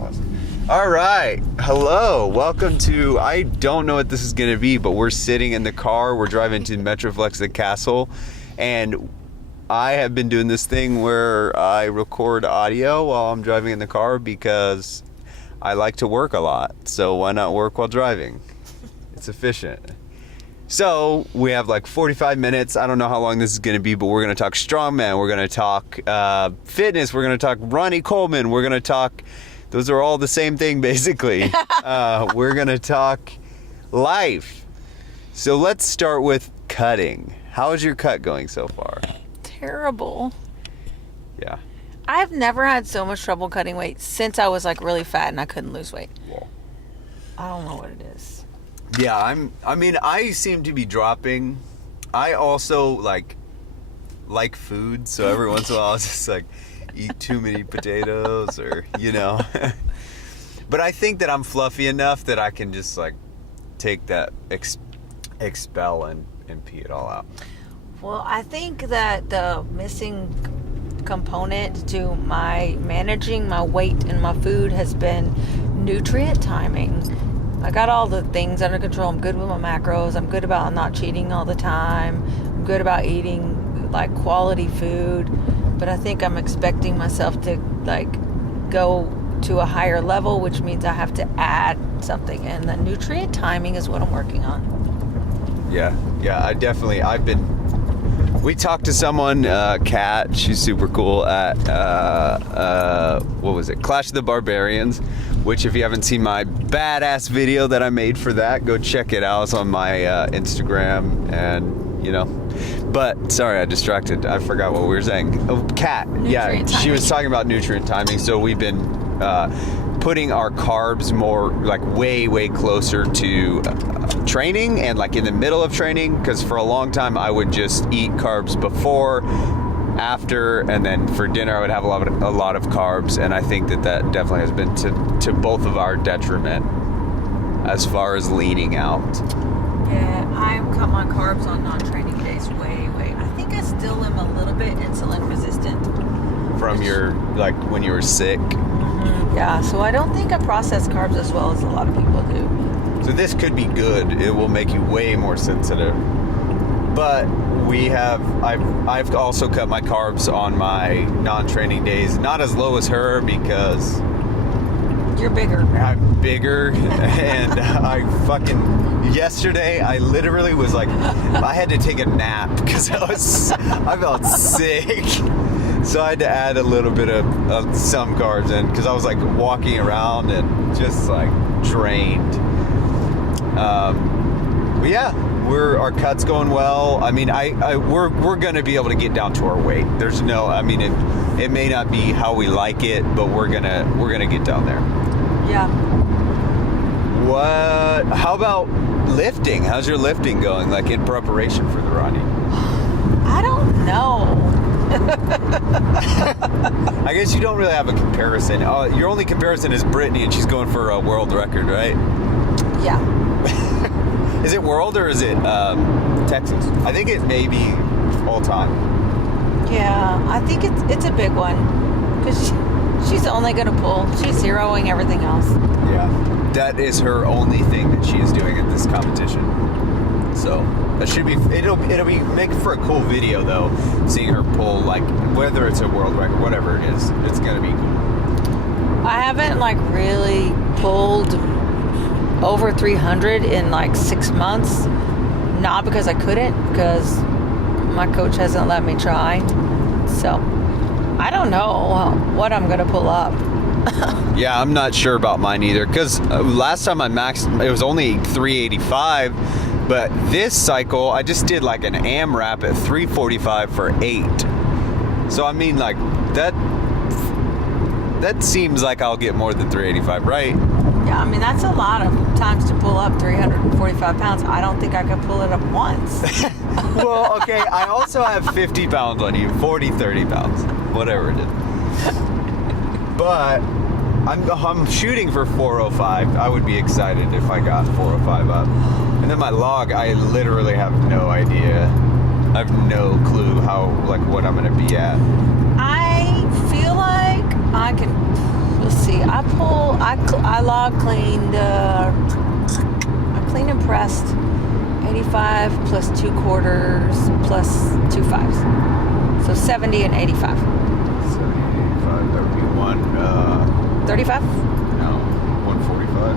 pause. All right. Hello. Welcome to, I don't know what this is going to be, but we're sitting in the car. We're driving to Metroflex the Castle. And I have been doing this thing where I record audio while I'm driving in the car because I like to work a lot. So why not work while driving? It's efficient. So we have like 45 minutes. I don't know how long this is going to be, but we're going to talk strongman. We're going to talk fitness. We're going to talk Ronnie Coleman. We're going to talk, those are all the same thing basically. We're going to talk life. So let's start with cutting. How is your cut going so far? Terrible. Yeah. I've never had so much trouble cutting weight since I was like really fat and I couldn't lose weight. Whoa. I don't know what it is. Yeah, I seem to be dropping. I also like food, so every once in a while I'll just like eat too many potatoes or, you know. But I think that I'm fluffy enough that I can just like take that expel and pee it all out. Well, I think that the missing component to my managing my weight and my food has been nutrient timing. I got all the things under control. I'm good with my macros. I'm good about not cheating all the time. I'm good about eating like quality food. But I think I'm expecting myself to like go to a higher level, which means I have to add something. And the nutrient timing is what I'm working on. Yeah, we talked to someone, Kat, she's super cool at, what was it, Clash of the Barbarians, which if you haven't seen my badass video that I made for that, go check it out. It's on my Instagram and, you know, but sorry, I distracted. I forgot what we were saying. Oh, Kat, yeah, she was talking about nutrient timing. So we've been putting our carbs more like way closer to training and like in the middle of training, because for a long time I would just eat carbs before, after, and then for dinner I would have a lot of carbs, and I think that definitely has been to both of our detriment as far as leaning out. Yeah, I cut my carbs on non-training days way. I think I still am a little bit insulin resistant. From your, like when you were sick? Mm-hmm. Yeah, so I don't think I process carbs as well as a lot of people do. So this could be good. It will make you way more sensitive. But I've also cut my carbs on my non-training days. Not as low as her because you're bigger. I'm bigger, and yesterday I literally was like, I had to take a nap because I felt sick. So I had to add a little bit of some carbs in because I was like walking around and just like drained. But yeah, our cut's going well. I mean, we're gonna be able to get down to our weight. There's no, I mean, it may not be how we like it, but we're gonna get down there. Yeah. How about lifting? How's your lifting going? Like in preparation for the running? I don't know. I guess you don't really have a comparison. Your only comparison is Brittany, and she's going for a world record, right? Yeah. Is it world or is it Texas? I think it may be all time. Yeah, I think it's a big one because she's only going to pull. She's zeroing everything else. Yeah, that is her only thing that she is doing in this competition. So that should be. It'll be make for a cool video though. Seeing her pull, like whether it's a world record, whatever it is, it's gonna be cool. I haven't like really pulled over 300 in like 6 months. Not because I couldn't, because my coach hasn't let me try. So I don't know what I'm gonna pull up. Yeah, I'm not sure about mine either, because last time I maxed, it was only 385. But this cycle, I just did like an AMRAP at 345 for 8. So I mean, like that seems like I'll get more than 385, right? Yeah, I mean that's a lot of times to pull up 345 pounds. I don't think I could pull it up once. Well, okay, I also have 50 pounds on you, 30 pounds, whatever it is. But I'm shooting for 405. I would be excited if I got 405 up. And then my log, I literally have no idea. I have no clue what I'm gonna be at. I feel like I can, let's see, see. I log cleaned. I cleaned and pressed 85 plus 2 quarters plus 2 fives. So 70 and 85. 70, 85. That would be 35? No, 145.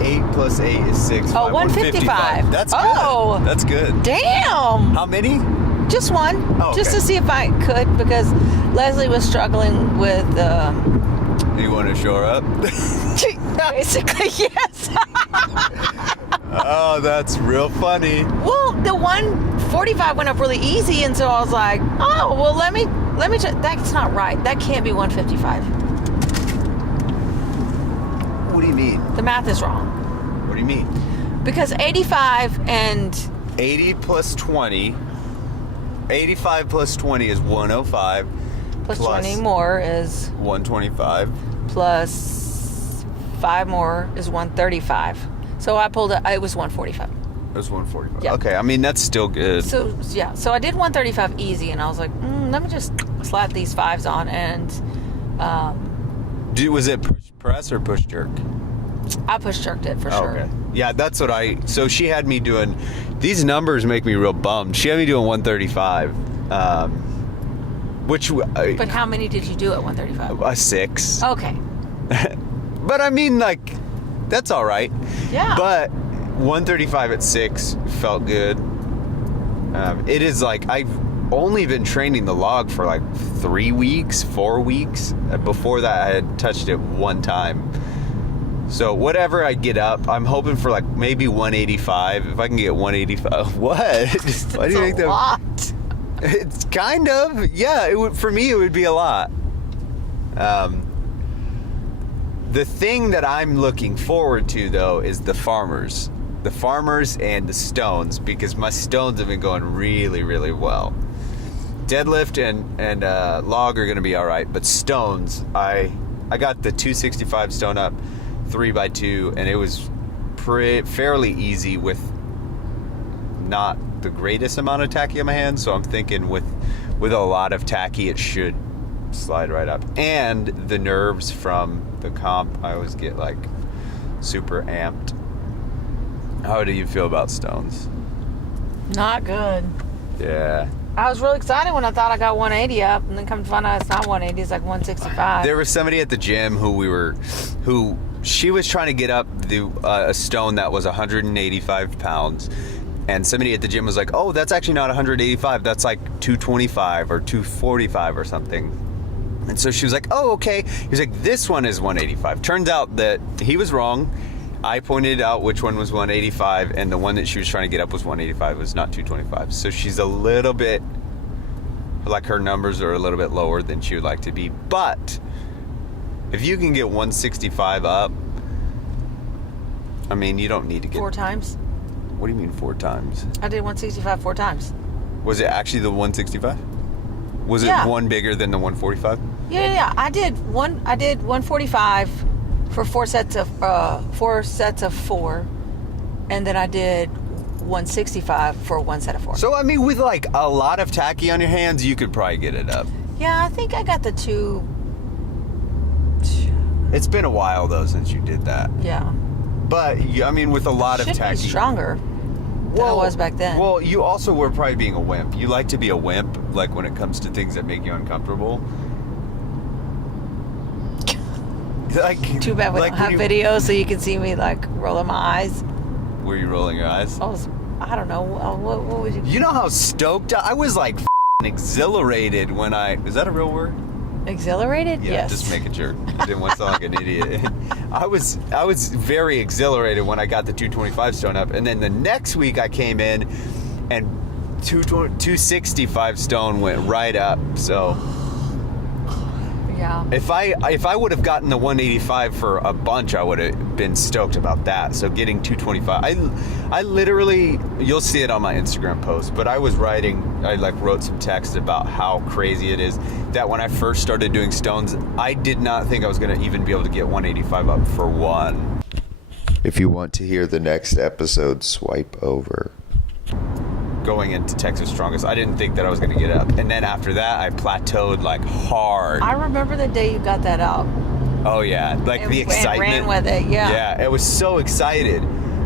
8 plus 8 is 6. Oh, 155. That's good. Oh. That's good. Damn. How many? Just one. Oh, just okay. to see if I could, because Leslie was struggling with. You want to shore up? Basically, yes. Oh, that's real funny. Well, the 145 went up really easy, and so I was like, oh, well, let me check. That's not right. That can't be 155. What do you mean? The math is wrong. What do you mean? Because 85 and 80 plus 20. 85 plus 20 is 105. plus 20 more is 125. plus 5 more is 135. So I pulled it. It was 145. It was 145. Yeah. Okay, I mean, that's still good. So yeah, so I did 135 easy, and I was like, let me just slap these 5s on, and Was it push press or push jerk? I push jerked it for sure. Okay. Yeah, that's what so she had me doing, these numbers make me real bummed. She had me doing 135, which... But how many did you do at 135? A 6. Okay. But I mean, like, that's all right. Yeah. But 135 at 6 felt good. It is like, I've only been training the log for like 3 weeks, 4 weeks. Before that, I had touched it one time. So whatever I get up, I'm hoping for like maybe 185. If I can get 185. What? Why do you think that? A lot. It's kind of, yeah. It would, for me, it would be a lot. The thing that I'm looking forward to, though, is the farmers and the stones, because my stones have been going really, really well. Deadlift and log are going to be all right, but stones, I got the 265 stone up 3x2, and it was fairly easy with not the greatest amount of tacky on my hands. So I'm thinking with a lot of tacky, it should slide right up. And the nerves from the comp, I always get like super amped. How do you feel about stones? Not good. Yeah. I was really excited when I thought I got 180 up, and then come to find out it's not 180, it's like 165. There was somebody at the gym who she was trying to get up a stone that was 185 pounds. And somebody at the gym was like, oh, that's actually not 185. That's like 225 or 245 or something. And so she was like, oh, okay. He was like, this one is 185. Turns out that he was wrong. I pointed out which one was 185, and the one that she was trying to get up was 185. It was not 225. So she's a little bit, like, her numbers are a little bit lower than she would like to be. But if you can get 165 up, I mean, you don't need to get... 4 times? What do you mean 4 times? I did 165 4 times. Was it actually the 165? Was it one bigger than the 145? Yeah. I did 145 for 4 sets of 4, and then I did 165 for 1 set of 4. So I mean, with like a lot of tacky on your hands, you could probably get it up. Yeah, I think I got the 2. It's been a while though since you did that. Yeah. But I mean, with a lot of tacky, should be stronger than I was back then. Well, you also were probably being a wimp. You like to be a wimp, like when it comes to things that make you uncomfortable. Like, too bad we like don't have video, so you can see me like rolling my eyes. Were you rolling your eyes? I don't know. What would you? You know how stoked I was, like exhilarated when is that a real word? Exhilarated? Yeah, yes. Just making sure. I didn't want to sound like an idiot. I was very exhilarated when I got the 225 stone up, and then the next week I came in and 265 stone went right up. So yeah. if I would have gotten the 185 for a bunch, I would have been stoked about that. So getting 225, I literally, you'll see it on my Instagram post, but I wrote some text about how crazy it is that when I first started doing stones, I did not think I was going to even be able to get 185 up for one. If you want to hear the next episode, swipe over. going into Texas Strongest. I didn't think that I was going to get up. And then after that, I plateaued like hard. I remember the day you got that out. Oh yeah, like the excitement. And ran with it, yeah. Yeah, it was so excited.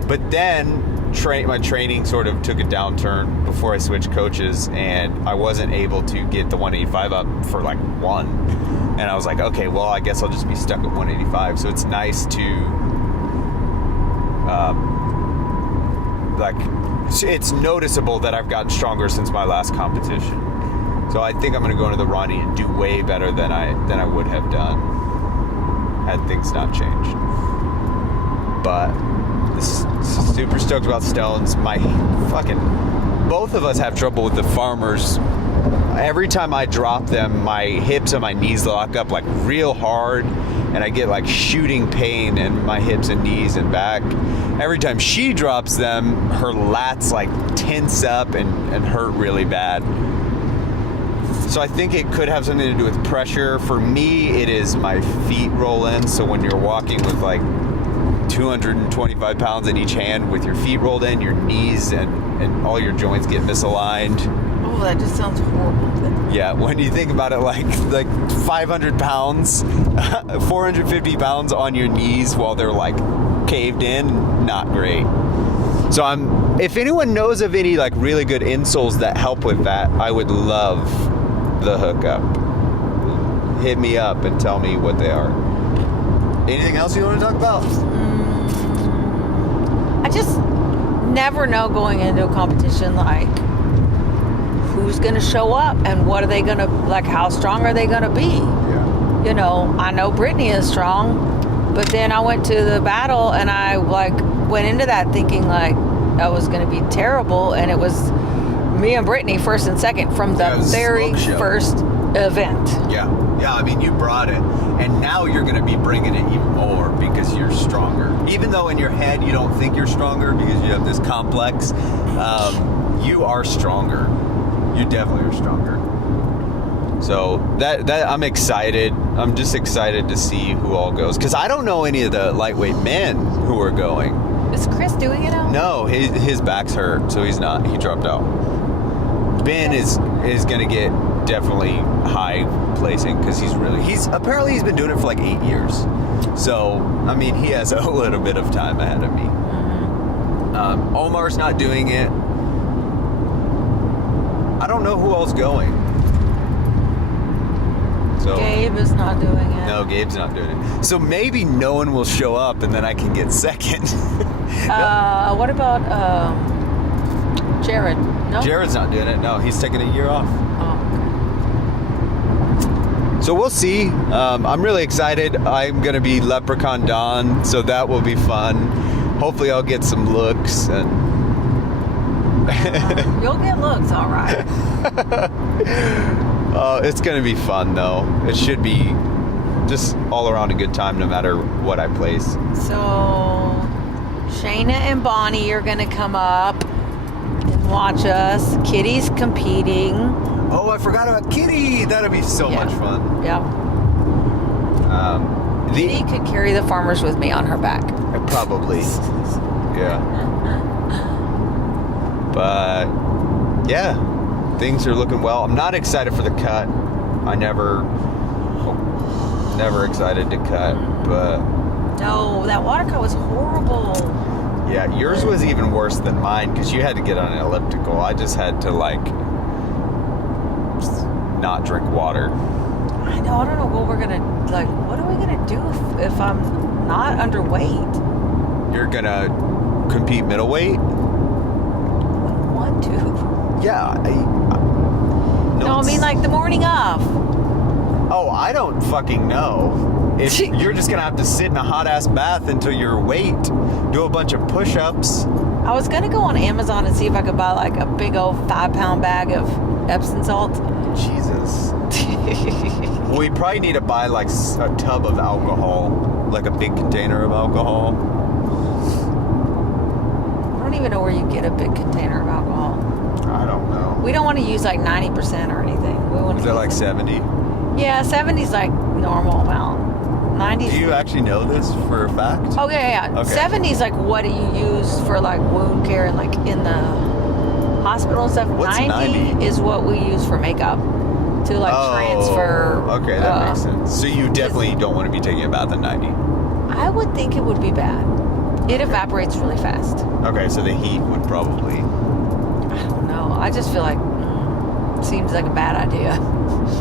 But then my training sort of took a downturn before I switched coaches, and I wasn't able to get the 185 up for like one. And I was like, okay, well, I guess I'll just be stuck at 185. So it's nice to, it's noticeable that I've gotten stronger since my last competition. So I think I'm going to go into the Ronnie and do way better than I would have done had things not changed. But super stoked about stones. Both of us have trouble with the farmers. Every time I drop them, my hips and my knees lock up like real hard, and I get like shooting pain in my hips and knees and back. Every time she drops them, her lats like tense up and hurt really bad. So I think it could have something to do with pressure. For me, it is my feet roll in. So when you're walking with like 225 pounds in each hand with your feet rolled in, your knees and all your joints get misaligned. Oh, that just sounds horrible. Yeah, when you think about it, like 500 pounds, 450 pounds on your knees while they're like caved in, not great. So if anyone knows of any like really good insoles that help with that, I would love the hookup. Hit me up and tell me what they are. Anything else you want to talk about? I just never know going into a competition, like, who's going to show up and what are they going to, like, how strong are they going to be? Yeah. You know, I know Brittany is strong, but then I went to the battle and I, like, went into that thinking, like, I was going to be terrible, and it was me and Brittany first and second from the very first event. Yeah, I mean, you brought it, and now you're going to be bringing it even more because you're stronger. Even though in your head you don't think you're stronger because you have this complex, you are stronger. You definitely are stronger. So that I'm excited. I'm just excited to see who all goes, because I don't know any of the lightweight men who are going. Is Chris doing it now? No, his back's hurt, so he's not. He dropped out. Ben is going to get definitely high placing because he's apparently he's been doing it for like 8 years. So, I mean, he has a little bit of time ahead of me. Omar's not doing it. I don't know who else going. So Gabe is not doing it. No, Gabe's not doing it. So maybe no one will show up and then I can get second. What about Jared? No? Jared's not doing it. No, he's taking a year off. Oh, okay. So we'll see. I'm really excited. I'm going to be Leprechaun Don, so that will be fun. Hopefully I'll get some looks. And you'll get looks, all right. It's going to be fun, though. It should be just all around a good time no matter what I place. So Shayna and Bonnie are going to come up and watch us. Kitty's competing. Oh, I forgot about Kitty. That'll be so much fun. Yeah. Kitty could carry the farmers with me on her back. Probably. Yeah. But, yeah. Things are looking well. I'm not excited for the cut. I never excited to cut, but... No, that water cut was horrible. Yeah, yours was even worse than mine because you had to get on an elliptical. I just had to, like, not drink water. I know. I don't know what we're going to, like, what are we going to do if I'm not underweight? You're going to compete middleweight? I want to. Yeah. No, I mean, like, the morning of. Oh, I don't fucking know. If you're just going to have to sit in a hot-ass bath until your weight, do a bunch of push-ups. I was going to go on Amazon and see if I could buy, like, a big old 5-pound bag of Epsom salt. Jesus. We probably need to buy, like, a tub of alcohol, like a big container of alcohol. I don't even know where you get a big container of alcohol. I don't know. We don't want to use, like, 90% or anything. Is that like 70? Yeah, 70's like normal amount. 90's... Do you actually know this for a fact? Oh, yeah. Okay. 70's like what do you use for, like, wound care and, like, in the hospital and stuff. What's 90? Is what we use for makeup to like transfer. Okay, that makes sense. So you definitely don't want to be taking a bath at 90. I would think it would be bad. It evaporates really fast. Okay, so the heat would probably... I don't know. I just feel like it seems like a bad idea.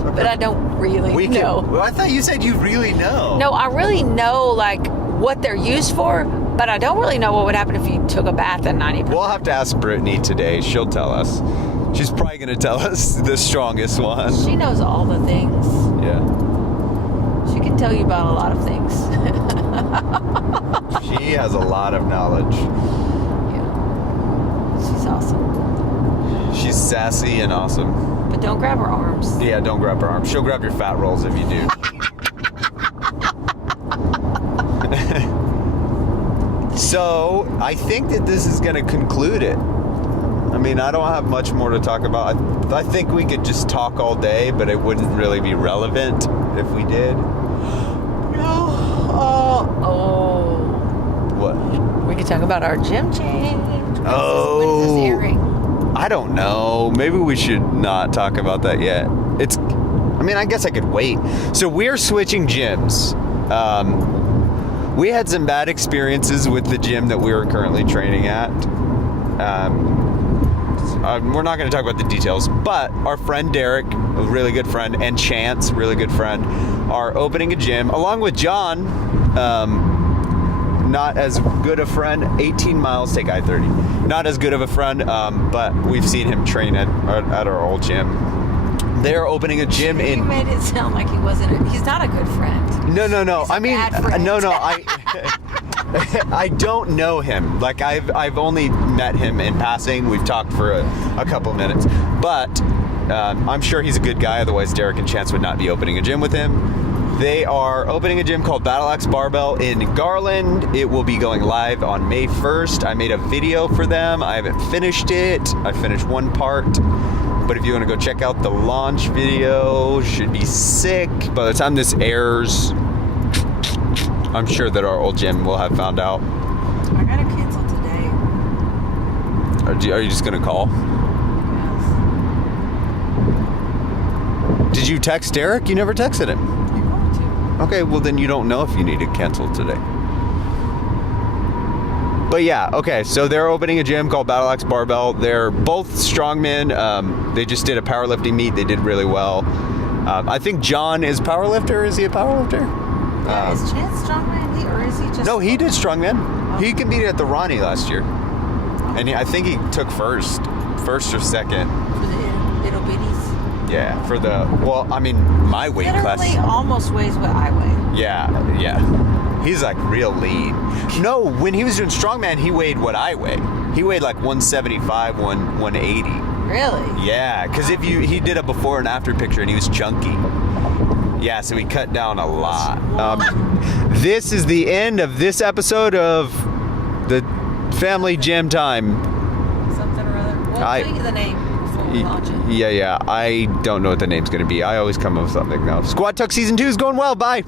Okay. But I don't really know. Well, I thought you said you really know. No, I really know like what they're used for, but I don't really know what would happen if you took a bath at 90%. We'll have to ask Brittany today. She'll tell us. She's probably going to tell us the strongest one. She knows all the things. Yeah. She can tell you about a lot of things. She has a lot of knowledge. Yeah. She's awesome. She's sassy and awesome. But don't grab her arms. Yeah, don't grab her arm. She'll grab your fat rolls if you do. So, I think that this is going to conclude it. I mean, I don't have much more to talk about. I think we could just talk all day, but it wouldn't really be relevant if we did. What? We could talk about our gym change. Oh. When's this airing? I don't know. Maybe we should not talk about that yet. I mean, I guess I could wait. So we're switching gyms. We had some bad experiences with the gym that we were currently training at. We're not going to talk about the details, but our friend Derek, a really good friend, and Chance, really good friend, are opening a gym along with John. Not as good a friend. 18 miles, take I-30. Not as good of a friend, but we've seen him train at our old gym. They're opening a gym in... You made it sound like he's not a good friend. No. He's I mean, bad friend. no. I don't know him. Like I've only met him in passing. We've talked for a couple minutes, but I'm sure he's a good guy. Otherwise, Derek and Chance would not be opening a gym with him. They are opening a gym called Battle Axe Barbell in Garland. It will be going live on May 1st. I made a video for them. I haven't finished it. I finished one part. But if you want to go check out the launch video, should be sick. By the time this airs, I'm sure that our old gym will have found out. I gotta cancel today. Are you just going to call? Yes. Did you text Derek? You never texted him. I'm going to. Okay, well then you don't know if you need to cancel today. But yeah, okay, so they're opening a gym called Battle Axe Barbell. They're both strongmen. They just did a powerlifting meet. They did really well. I think John is powerlifter. Is he a powerlifter? Yeah, is Chance strongman, or is he just... No, he did strongman. He competed at the Ronnie last year. And I think he took first or second. For the little bitties? Yeah, for the, well, I mean, my weight class. Literally almost weighs what I weigh. Yeah. He's like real lean. No, when he was doing strongman, he weighed what I weigh. He weighed like 175, 180. Really? Yeah, because he did a before and after picture and he was chunky. Yeah, so he cut down a lot. This is the end of this episode of the Family Gym Time. Something or other. We'll tell you the name before we launch it. Yeah. I don't know what the name's going to be. I always come up with something now. Squad Tuck Season 2 is going well. Bye.